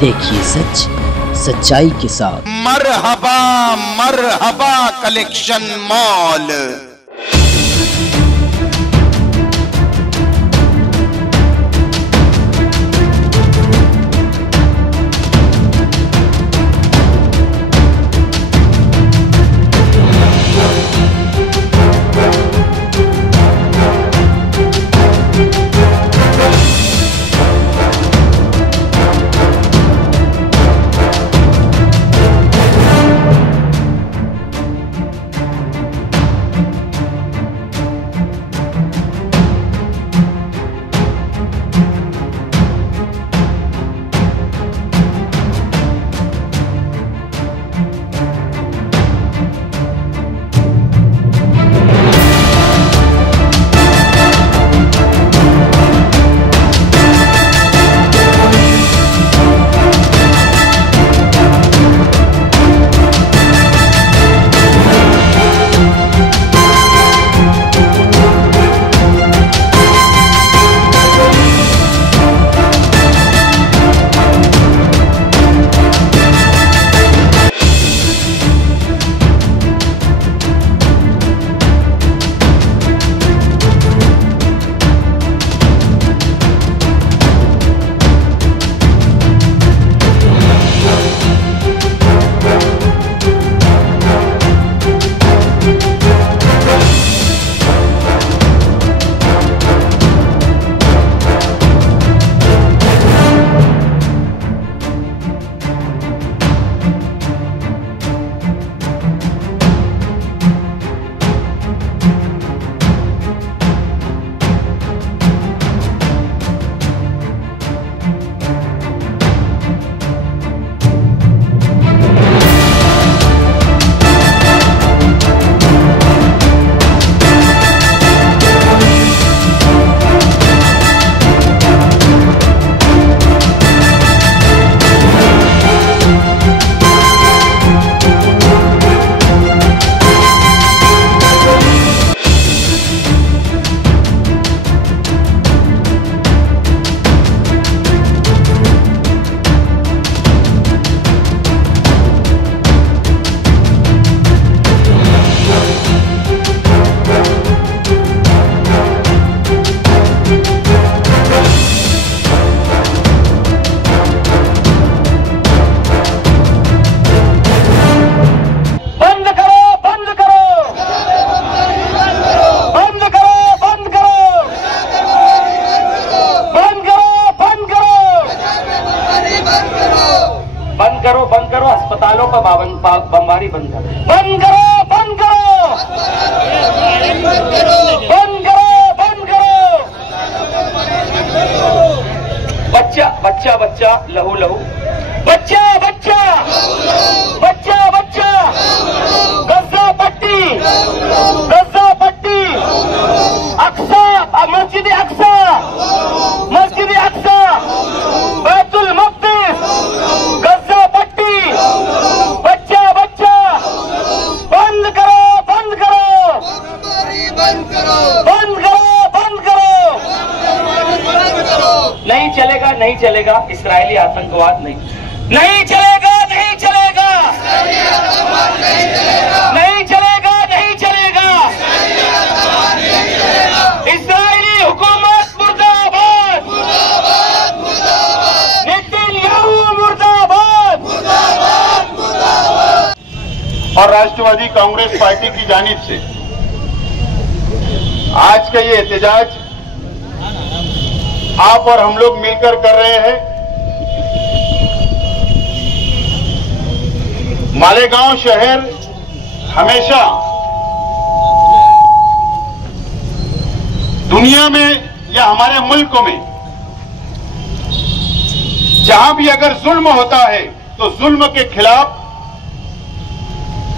देखिए सच सच्चाई के साथ। मरहबा मरहबा कलेक्शन मॉल। बंद करो, अस्पतालों पर बमबारी बंद करो, बंद करो, बंद करो, बंद करो, बंद करो। बच्चा बच्चा बच्चा लहू लहू, बच्चा बच्चा बच्चा बच्चा, गजा पट्टी, गजा पट्टी, अक्सा, मस्जिद अक्सा, मस्जिद अक्सा, बैतुल मक़दिस, गजा पट्टी, बच्चा बच्चा, बंद करो, बंद करो, बंद करो, बंद करो, बंद करो, नहीं चलेगा, नहीं चलेगा, इस्राएली आतंकवाद नहीं, नहीं चलेगा, नहीं चलेगा, नहीं चलेगा, नहीं चलेगा, इस्राएली हुकूमत मुर्दाबाद, नेतन्याहू मुर्दाबाद, और राष्ट्रवादी कांग्रेस पार्टी की जानिब से आज का ये एहतजाज आप और हम लोग मिलकर कर रहे हैं। मालेगांव शहर हमेशा दुनिया में या हमारे मुल्क में जहां भी अगर जुल्म होता है तो जुल्म के खिलाफ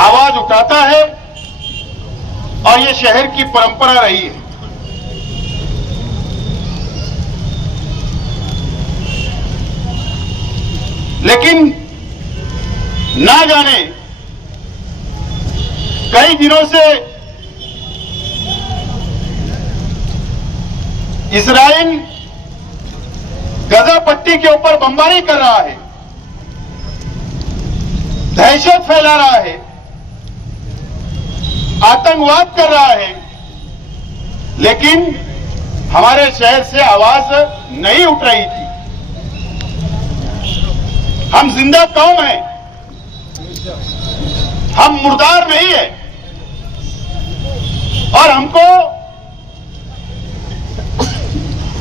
आवाज उठाता है और ये शहर की परंपरा रही है। लेकिन ना जाने कई दिनों से इजराइल गजा पट्टी के ऊपर बमबारी कर रहा है दहशत फैला रहा है, आतंकवाद कर रहा है, लेकिन हमारे शहर से आवाज नहीं उठ रही थी। हम जिंदा कौम हैं, हम मुर्दार नहीं है, और हमको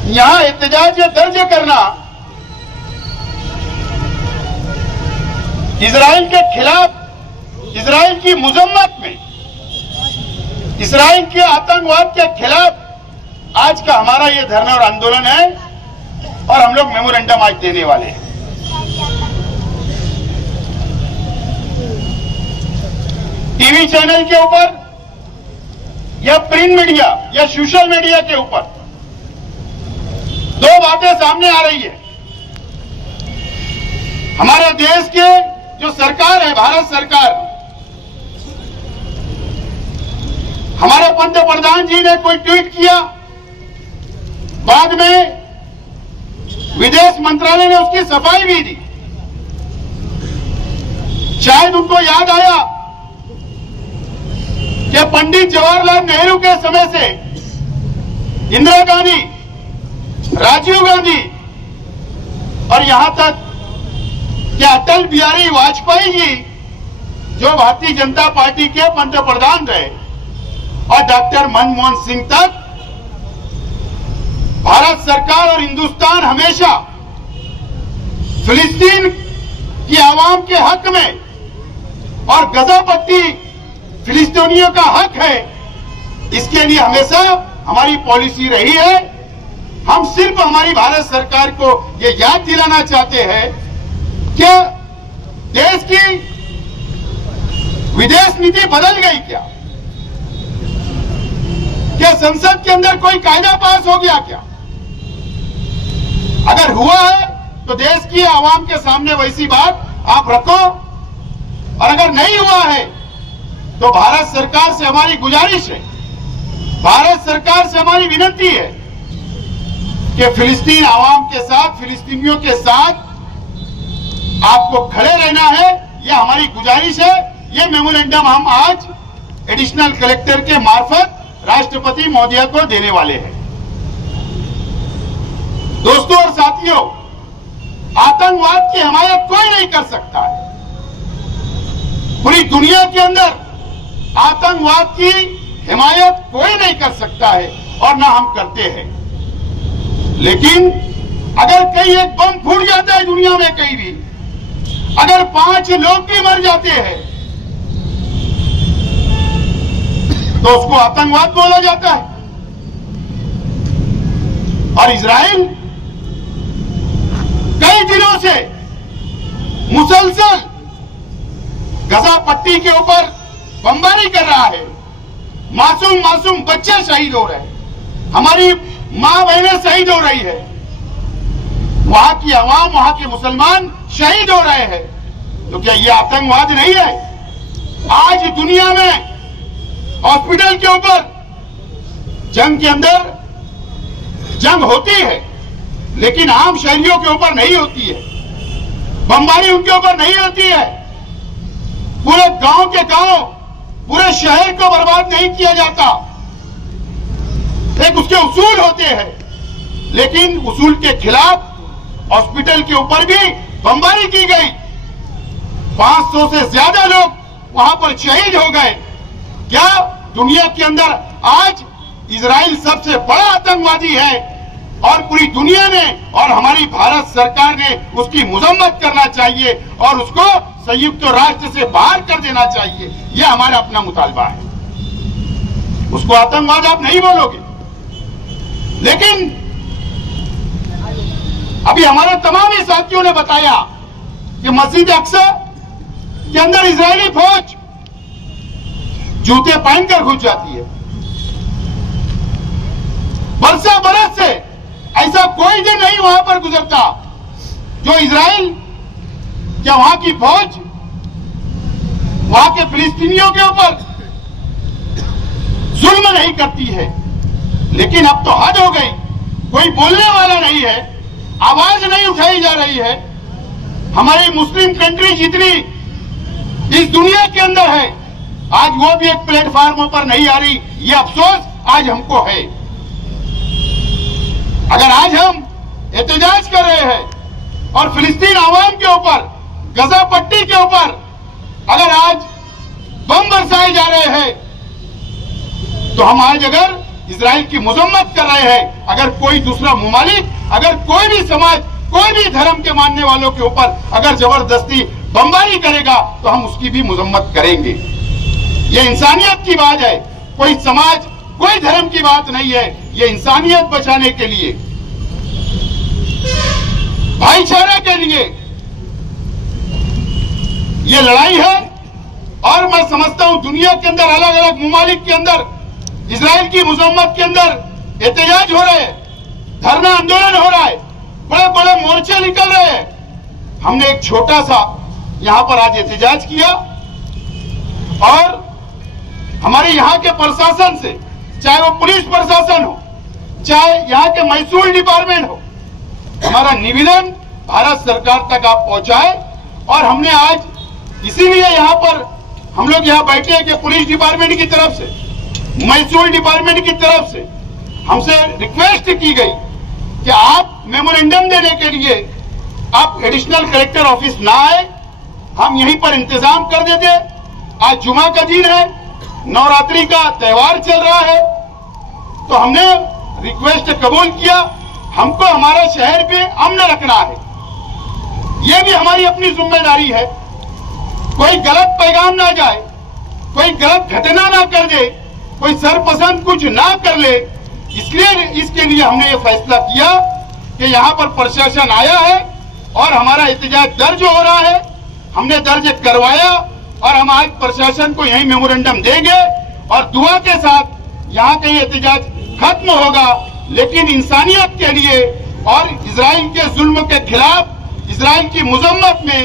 यहां एहतजाज दर्ज करना, इजराइल के खिलाफ, इजराइल की मुजम्मत में, इजराइल के आतंकवाद के खिलाफ आज का हमारा ये धरना और आंदोलन है, और हम लोग मेमोरेंडम आज देने वाले हैं। टीवी चैनल के ऊपर या प्रिंट मीडिया या सोशल मीडिया के ऊपर दो बातें सामने आ रही है। हमारे देश के जो सरकार है, भारत सरकार, हमारे पंतप्रधान जी ने कोई ट्वीट किया, बाद में विदेश मंत्रालय ने उसकी सफाई भी दी। शायद उनको याद आया कि पंडित जवाहरलाल नेहरू के समय से इंदिरा गांधी, राजीव गांधी और यहां तक कि अटल बिहारी वाजपेयी जी, जो भारतीय जनता पार्टी के पंतप्रधान रहे, और डॉक्टर मनमोहन सिंह तक भारत सरकार और हिंदुस्तान हमेशा फिलिस्तीन की आवाम के हक में, और गजा पट्टी फिलिस्तीनियों का हक है, इसके लिए हमेशा हमारी पॉलिसी रही है। हम सिर्फ हमारी भारत सरकार को ये याद दिलाना चाहते हैं कि देश की विदेश नीति बदल गई क्या? क्या संसद के अंदर कोई कायदा पास हो गया क्या? अगर हुआ है तो देश की आवाम के सामने वैसी बात आप रखो, और अगर नहीं हुआ है तो भारत सरकार से हमारी गुजारिश है, भारत सरकार से हमारी विनती है कि फिलिस्तीन आवाम के साथ, फिलिस्तीनियों के साथ आपको खड़े रहना है। यह हमारी गुजारिश है। यह मेमोरेंडम हम आज एडिशनल कलेक्टर के मार्फत राष्ट्रपति महोदय को देने वाले हैं। दोस्तों और साथियों, आतंकवाद की हिमायत कोई नहीं कर सकता है। पूरी दुनिया के अंदर आतंकवाद की हिमायत कोई नहीं कर सकता है, और ना हम करते हैं। लेकिन अगर कहीं एक बम फूट जाता है दुनिया में कहीं भी, अगर 5 लोग भी मर जाते हैं, तो उसको आतंकवाद बोला जाता है। और इजराइल कई दिनों से मुसलसल गजा पट्टी के ऊपर बमबारी कर रहा है। मासूम मासूम बच्चे शहीद हो रहे हैं, हमारी मां बहनें शहीद हो रही है, वहां की आवाम, वहां के मुसलमान शहीद हो रहे हैं। तो क्या ये आतंकवाद नहीं है? आज दुनिया में हॉस्पिटल के ऊपर जंग के अंदर जंग होती है, लेकिन आम शहरियों के ऊपर नहीं होती है, बमबारी उनके ऊपर नहीं होती है। पूरे गांव के गांव, पूरे शहर को बर्बाद नहीं किया जाता। एक उसके उसूल होते हैं, लेकिन उसूल के खिलाफ हॉस्पिटल के ऊपर भी बमबारी की गई। 500 से ज्यादा लोग वहां पर शहीद हो गए। क्या दुनिया के अंदर आज इजराइल सबसे बड़ा आतंकवादी है, और पूरी दुनिया ने और हमारी भारत सरकार ने उसकी मजम्मत करना चाहिए और उसको संयुक्त राष्ट्र से बाहर कर देना चाहिए। यह हमारा अपना मुतालबा है। उसको आतंकवाद आप नहीं बोलोगे, लेकिन अभी हमारे तमाम ही साथियों ने बताया कि मस्जिद अक्सा के अंदर इजरायली फौज जूते पहनकर घुस जाती है। बरसा बरस से ऐसा कोई दिन नहीं वहां पर गुजरता जो इजराइल क्या वहां की फौज वहां के फिलिस्तीनियों के ऊपर जुल्म नहीं करती है। लेकिन अब तो हद हो गई, कोई बोलने वाला नहीं है, आवाज नहीं उठाई जा रही है। हमारी मुस्लिम कंट्री जितनी इस दुनिया के अंदर है, आज वो भी एक प्लेटफार्म पर नहीं आ रही, ये अफसोस आज हमको है। अगर आज हम एहतजाज कर रहे हैं और फिलिस्तीन आवाम के ऊपर, गजा पट्टी के ऊपर अगर आज बम बरसाए जा रहे हैं, तो हम आज अगर इजराइल की मजम्मत कर रहे हैं, अगर कोई दूसरा मुमालिक, अगर कोई भी समाज, कोई भी धर्म के मानने वालों के ऊपर अगर जबरदस्ती बमबारी करेगा तो हम उसकी भी मजम्मत करेंगे। ये इंसानियत की बात है, कोई समाज, कोई धर्म की बात नहीं है, ये इंसानियत बचाने के लिए, भाईचारे के लिए ये लड़ाई है। और मैं समझता हूं दुनिया के अंदर अलग अलग मुमालिक के अंदर इजराइल की मजम्मत के अंदर एहतजाज हो रहे हैं, धरना आंदोलन हो रहा है, बड़े बड़े मोर्चे निकल रहे हैं। हमने एक छोटा सा यहां पर आज एहतजाज किया और हमारे यहां के प्रशासन से, चाहे वो पुलिस प्रशासन हो, चाहे यहां के महसूल डिपार्टमेंट हो, हमारा निवेदन भारत सरकार तक आप पहुंचाए। और हमने आज इसीलिए यहां पर हम लोग यहां बैठे हैं कि पुलिस डिपार्टमेंट की तरफ से, महसूल डिपार्टमेंट की तरफ से हमसे रिक्वेस्ट की गई कि आप मेमोरेंडम देने के लिए आप एडिशनल कलेक्टर ऑफिस ना आए, हम यहीं पर इंतजाम कर देते। आज जुमा का दिन है, नवरात्रि का त्योहार चल रहा है, तो हमने रिक्वेस्ट कबूल किया। हमको हमारे शहर पे अमन रखना है, ये भी हमारी अपनी जिम्मेदारी है। कोई गलत पैगाम ना जाए, कोई गलत घटना ना कर दे, कोई सरपसंद कुछ ना कर ले, इसलिए इसके लिए हमने ये फैसला किया कि यहाँ पर प्रशासन आया है और हमारा एहतजाज दर्ज हो रहा है। हमने दर्ज करवाया और हम आज प्रशासन को यही मेमोरेंडम देंगे और दुआ के साथ यहाँ का ये एहतजाज खत्म होगा। लेकिन इंसानियत के लिए और इजराइल के जुल्म के खिलाफ, इजराइल की मजम्मत में,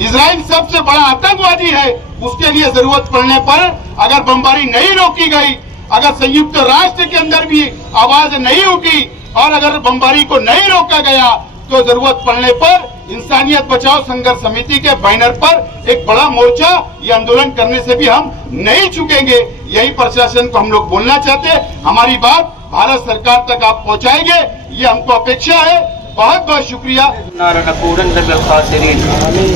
इजराइल सबसे बड़ा आतंकवादी है, उसके लिए जरूरत पड़ने पर अगर बमबारी नहीं रोकी गई, अगर संयुक्त राष्ट्र के अंदर भी आवाज नहीं उठी और अगर बमबारी को नहीं रोका गया, तो जरूरत पड़ने पर इंसानियत बचाओ संघर्ष समिति के बैनर पर एक बड़ा मोर्चा, ये आंदोलन करने से भी हम नहीं चुकेंगे। यही प्रशासन को हम लोग बोलना चाहते हैं। हमारी बात भारत सरकार तक आप पहुंचाएंगे, ये हमको अपेक्षा है। बहुत बहुत शुक्रिया।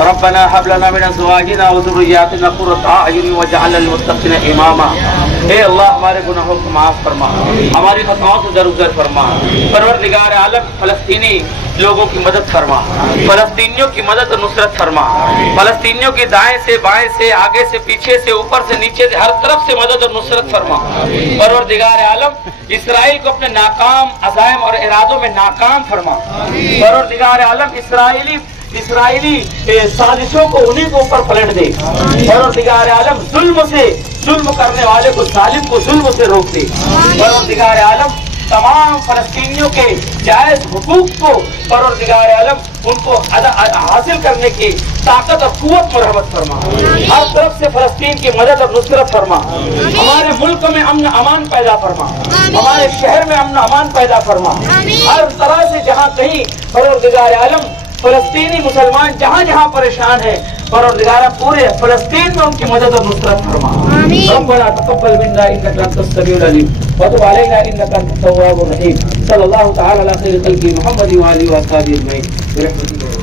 रब्बना हब लना मिन अज़वाजिना व ज़ुर्रिय्यातिना क़ुर्रता अयुन वजअलना लिल-मुत्तक़ीना इमामा। हे अल्लाह, हमारे गुनाहों को माफ फरमा, हमारी खताओं को दरगुजर फरमा। परवरदिगार आलम, फलस्तीनी लोगों की मदद फरमा, फलस्तीनियों की मदद और नुसरत फरमा, फलस्तीनियों की दाएं से बाएं से, आगे से पीछे से, ऊपर से नीचे से, हर तरफ से मदद और नुसरत फरमा। परवरदिगार आलम, इसराइल को अपने नाकाम अज़ाइम और इरादों में नाकाम फरमा। परवरदिगार आलम, इसराइली साजिशों को उन्हीं के ऊपर पलट दे। परवरदिगार आलम, जुल्म करने वाले को, जालिम को जुल्म से रोक दे। परवरदिगार आलम, तमाम फलस्तीनियों के जायज हुकूक को परवरदिगार आलम उनको हासिल करने की ताकत और कुव्वत मरहमत फरमा। हर तरफ से फलस्तीन की मदद और नुसरत फरमा। हमारे मुल्क में अमन अमान पैदा फरमा, हमारे शहर में अमन अमान पैदा फरमा। हर तरह से जहाँ कहीं परवरदिगार आलम फलस्तीनी मुसलमान जहाँ जहाँ परेशान है, परवरदिगार पूरे फलस्तीन में उनकी मदद और नुसरत फरमा। रब्बना तक़ब्बल मिन्ना इन्नका अंतस समीउल अलीम व तुब अलैना इन्नका अंतत तव्वाबुर रहीम। सल्लल्लाहु तआला अला खैरिल खल्क़ि मुहम्मद व आलिहि व अस्हाबिहि अजमईन।